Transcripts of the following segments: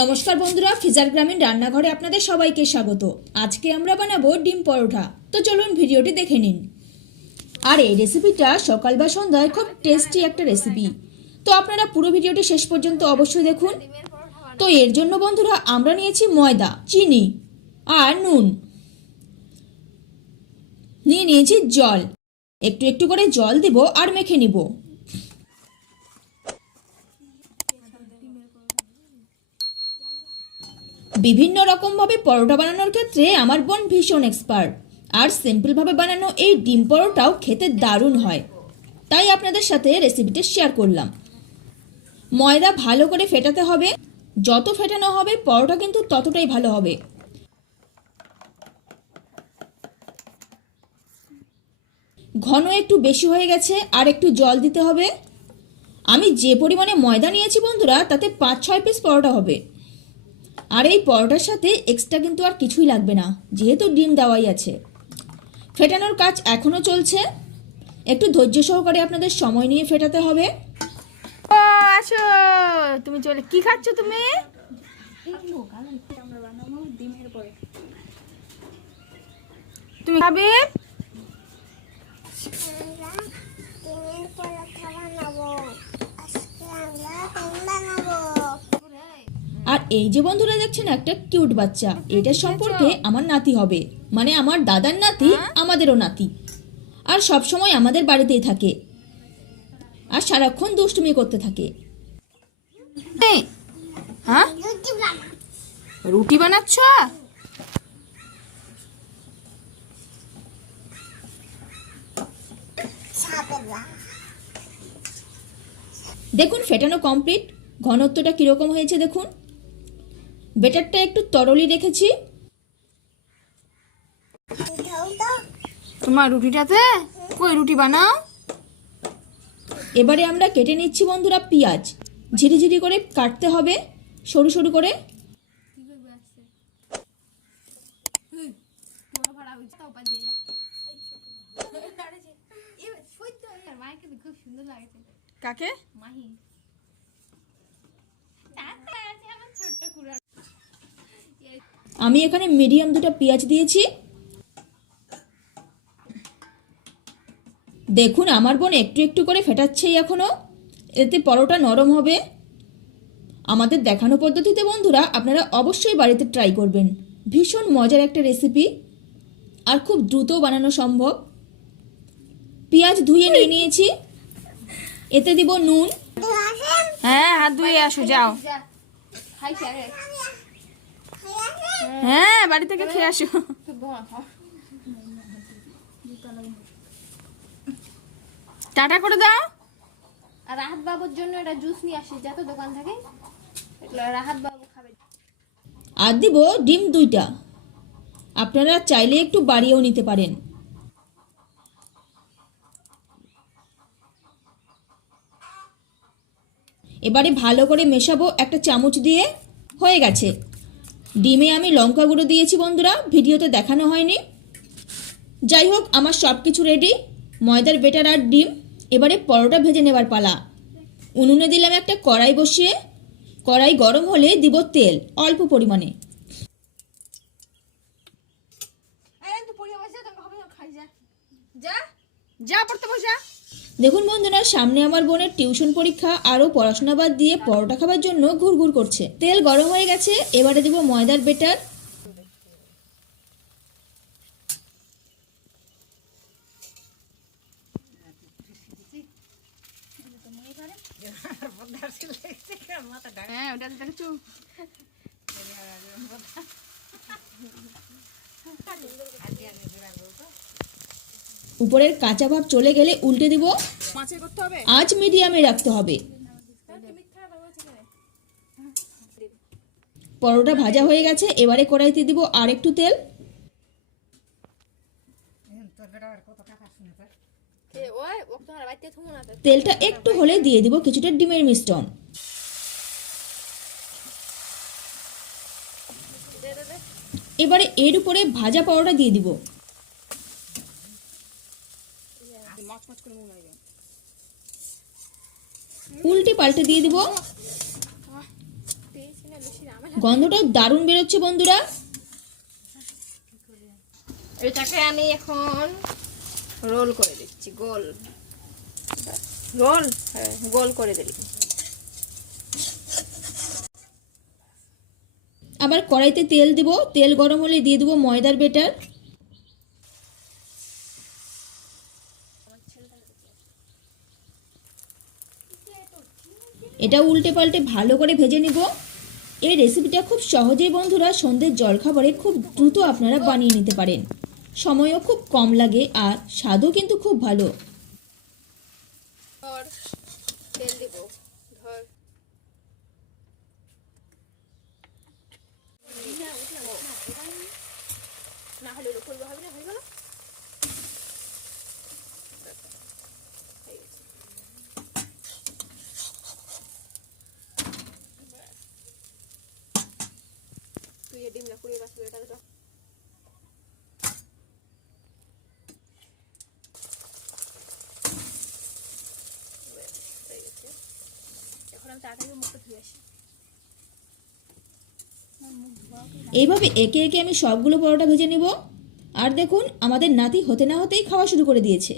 নমস্কার বন্ধুরা, ফিজার গ্রামীণ রান্নাঘরে আপনাদের সবাইকে স্বাগত। আজকে আমরা বানাবো ডিম পরোটা। তো চলুন ভিডিওটি দেখে নিন। আর এই রেসিপিটা সকাল বা সন্ধ্যায় খুব টেস্টি একটা রেসিপি। তো আপনারা পুরো ভিডিওটি শেষ পর্যন্ত অবশ্যই দেখুন। তো এর জন্য বন্ধুরা আমরা নিয়েছি ময়দা, চিনি আর নুন, নিয়েছি জল। একটু একটু করে জল দিব আর মেখে নিব। বিভিন্ন রকমভাবে পরোটা বানানোর ক্ষেত্রে আমার বোন ভীষণ এক্সপার্ট। আর সিম্পলভাবে বানানো এই ডিম পরোটাও খেতে দারুণ হয়, তাই আপনাদের সাথে রেসিপিটা শেয়ার করলাম। ময়দা ভালো করে ফেটাতে হবে, যত ফেটানো হবে পরোটা কিন্তু ততটাই ভালো হবে। ঘন একটু বেশি হয়ে গেছে, আর একটু জল দিতে হবে। আমি যে পরিমাণে ময়দা নিয়েছি বন্ধুরা, তাতে 5-6 পিস পরোটা হবে। আর এই পরোটার সাথে এক্সট্রা কিন্তু আর কিছুই লাগবে না, যেহেতু ডিম দেওয়াই আছে। ফেটানোর কাজ এখনো চলছে, একটু ধৈর্য সহকারে আপনাদের সময় নিয়ে ফেটাতে হবে। ও আসো, তুমি চলে কি খাচ্ছ তুমি? তুমি খাবে? আর এই যে বন্ধুরা দেখছেন একটা কিউট বাচ্চা, এটা সম্পর্কে আমার নাতি হবে, মানে আমার দাদার নাতি, আমাদেরও নাতি। আর সব সময় আমাদের বাড়িতেই থাকে আর সারাক্ষণ দুষ্টুমি করতে থাকে। হ্যাঁ, রুটি বানাচ্ছ? দেখুন ফেটানো কমপ্লিট। ঘনত্বটা কিরকম হয়েছে দেখুন। বেটারটা একটু তরলি রেখেছি। তোমার রুটিটাতে কই রুটি বানাও। এবারে আমরা কেটে নিচ্ছি বন্ধুরা পেঁয়াজ। ঝিরিঝিরি করে কাটতে হবে, সরু সরু করে। কাকে? আমি এখানে মিডিয়াম দুটো পেঁয়াজ দিয়েছি। দেখুন আমার বোন একটু একটু করে ফেটাচ্ছেই এখনো, এতে পরোটা নরম হবে। আমাদের দেখানো পদ্ধতিতে বন্ধুরা আপনারা অবশ্যই বাড়িতে ট্রাই করবেন। ভীষণ মজার একটা রেসিপি, আর খুব দ্রুত বানানো সম্ভব। পেঁয়াজ ধুয়ে নিয়ে নিয়েছি, এতে দিব নুন। হ্যাঁ, হাত ধুয়ে আসো, যাও। হ্যাঁ, বাড়ি থেকে খেয়ে আসো। টাটা করে দাও। আর রাহাত বাবুর জন্য একটা জুস নিয়ে আসি, যত দোকান থাকে এগুলো রাহাত বাবু খাবে। আর দিব ডিম 2টা। আপনারা চাইলে একটু বাড়িয়েও নিতে পারেন। এবারে ভালো করে মেশাবো একটা চামচ দিয়ে। হয়ে গেছে। ডিমে আমি লঙ্কা গুঁড়ো দিয়েছি বন্ধুরা, ভিডিওতে দেখানো হয়নি। যাই হোক, আমার সব কিছু রেডি। ময়দার বেটার আর ডিম। এবারে পরোটা ভেজে নেবার পালা। উনুনে দিলাম একটা কড়াই বসিয়ে। কড়াই গরম হলে দিব তেল অল্প পরিমাণে। যা পড়তে বসা। দেখুন বন্ধুরা, সামনে আমার বোনের টিউশন পরীক্ষা, আরও পড়াশোনা বাদ দিয়ে পরোটা খাবার জন্য ঘুরঘুর করছে। তেল গরম হয়ে গেছে, এবারে দিব ময়দার বেটার। হ্যাঁ, ওটা দেখছো। উপরের কাঁচা ভাব চলে গেলে উল্টে দিব। করতে হবে। আঁচ মিডিয়ামে রাখতে হবে। পরোটা ভাজা হয়ে গেছে, এবারে কড়াইতে দিব আর একটু তেল। তেলটা একটু হলে দিয়ে দিব কিছুটা ডিমের মিশ্রণ। এবারে এর উপরে ভাজা পরোটা দিয়ে দিব। উল্টে পাল্টে দিয়ে দিব। গন্ধটাও দারুণ বেরোচ্ছে বন্ধুরা। এটাকে আমি এখন রোল করে দিচ্ছি, গোল রোল, হ্যাঁ গোল করে দিই। আবার কড়াইতে তেল দেব, তেল গরম হলে দিয়ে দেবো ময়দার বেটার। এটা উল্টে পাল্টে ভালো করে ভেজে নিব। এই রেসিপিটা খুব সহজেই বন্ধুরা সন্ধ্যের জলখাবারে খুব দ্রুত আপনারা বানিয়ে নিতে পারেন। সময়ও খুব কম লাগে আর স্বাদও কিন্তু খুব ভালো। ধর তেল দিব, ধর না হলে উপর হবে না, হয়ে গেল। তুই ডিম না কুড়িয়ে বাঁচবে এটা তো। এখন আমি তাড়াতাড়ি মুখটা ধুয়ে আসি। এইভাবে একে একে আমি সবগুলো পরোটা ভেজে নেব। আর দেখুন আমাদের নাতি হতে না হতেই খাওয়া শুরু করে দিয়েছে।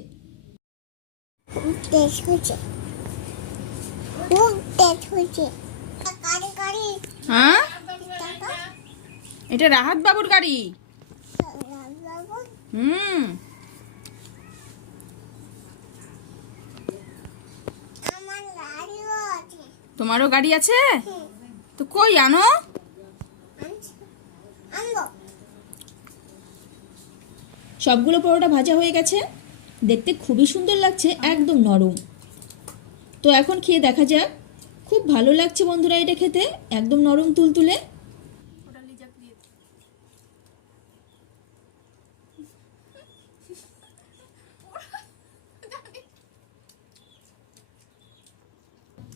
হ্যাঁ, এটা রাহাত বাবুর গাড়ি। হুম, তোমারও গাড়ি আছে তো, কই আনো? সবগুলো পরোটা ভাজা হয়ে গেছে, দেখতে খুবই সুন্দর লাগছে, একদম নরম। তো এখন খেয়ে দেখা যাক। খুব ভালো লাগছে বন্ধুরা এটা খেতে, একদম নরম তুলতুলে।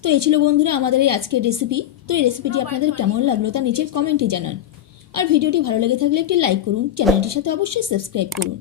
তো এই ছিল বন্ধুরা আমাদের এই আজকের রেসিপি। তো এই রেসিপিটি আপনাদের কেমন লাগলো তা নিচের কমেন্টে জানান। আর ভিডিওটি ভালো লেগে থাকলে একটি লাইক করুন, চ্যানেলটির সাথে অবশ্যই সাবস্ক্রাইব করুন।